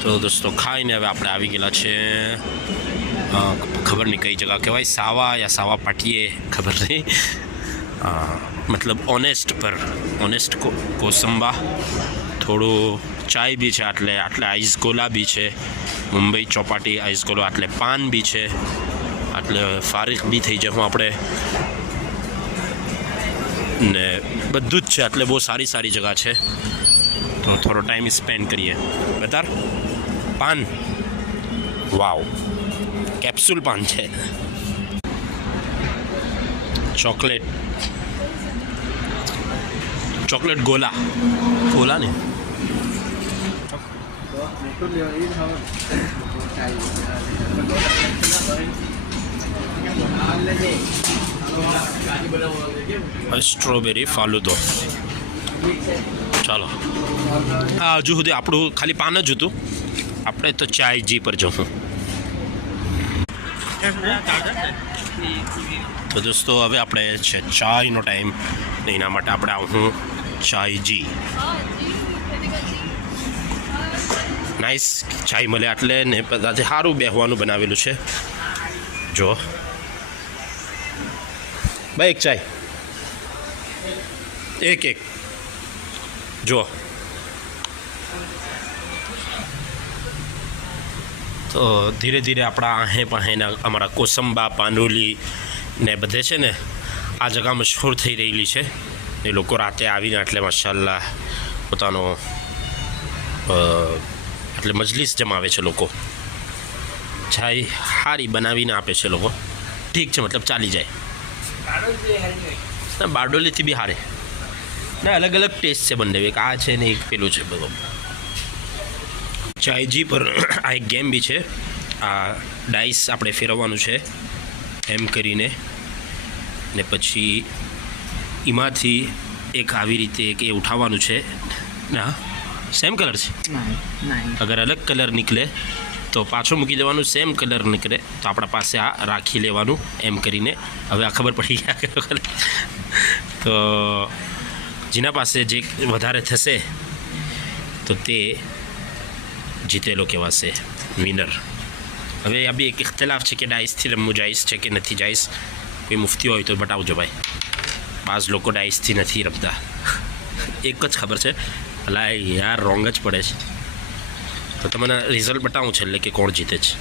તો દોસ્તો ખાઈને હવે આપણે આવી ગયેલા છે ખબર નહીં કઈ જગા કહેવાય, સાવા યા સાવા પાટીએ ખબર નહીં, મતલબ ઓનેસ્ટ કોસંબા. થોડું ચાય બી છે, આટલે આઈસ ગોલા બી છે, મુંબઈ ચોપાટી આઈસ ગોલો, આટલે પાન બી છે, આટલે ફારિક બી થઈ જાઉં આપણે ને બધું જ છે. એટલે બહુ સારી જગા છે, તો થોડો ટાઈમ સ્પેન્ડ કરીએ. બતાર પાન, વાવ, કેપ્સ્યુલ પાન છે. ચોકલેટ ગોલા ને સ્ટ્રોબેરી ફાલુદો. ચાલો, હા હજુ સુધી આપણું ખાલી પાન જ હતું, આપણે તો ચાય જી પર જશું. તો દોસ્તો હવે આપણે છે ચાયનો ટાઈમ, એના માટે આપણે આવું ચાય જી. નાઇસ ચાય મળે એટલે ને બધાથી સારું બેહવાનું બનાવેલું છે. જો ભાઈ એક ચાય, એક જો. તો ધીરે ધીરે આપણા આહેના અમારા કોસંબા પાનોલી ને બધે છે ને આ જગા મશહૂર થઈ રહેલી છે. એ લોકો રાતે આવીને એટલે માશાલ્લાહ પોતાનો એટલે મજલિસ જમાવે છે લોકો. ચાય સારી બનાવીને આપે છે લોકો, ઠીક છે, મતલબ ચાલી જાય. ના બારડોલીથી બી હારે ને, અલગ ટેસ્ટ છે બંને, એક આ છે ને એક પેલું છે બધું. ચાયજી પર આ એક ગેમ બી છે, આ ડાઈસ આપણે ફેરવવાનું છે એમ કરીને, ને પછી એમાંથી એક આવી રીતે એક એ ઉઠાવવાનું છે. ના સેમ કલર છે, અગર અલગ કલર નીકળે તો પાછો મૂકી દેવાનું, સેમ કલર નીકળે તો આપણા પાસે આ રાખી લેવાનું એમ કરીને. હવે આ ખબર પડી ગયા. તો જેના પાસે જે વધારે થશે તો તે જીતેલો કહેવાશે, વિનર. હવે આ બી એક ઇખ્તલાફ છે કે ડાઈસથી રમવું જાઈસ છે કે નથી જાઈસ. કોઈ મુફ્તી હોય તો બતાવજો ભાઈ. બાજ લોકો ડાઈસથી નથી રમતા, એક જ ખબર છે, અલા યાર રોંગ જ પડે છે. તો તમને રિઝલ્ટ બતાવું છેલ્લે કે કોણ જીતે છે.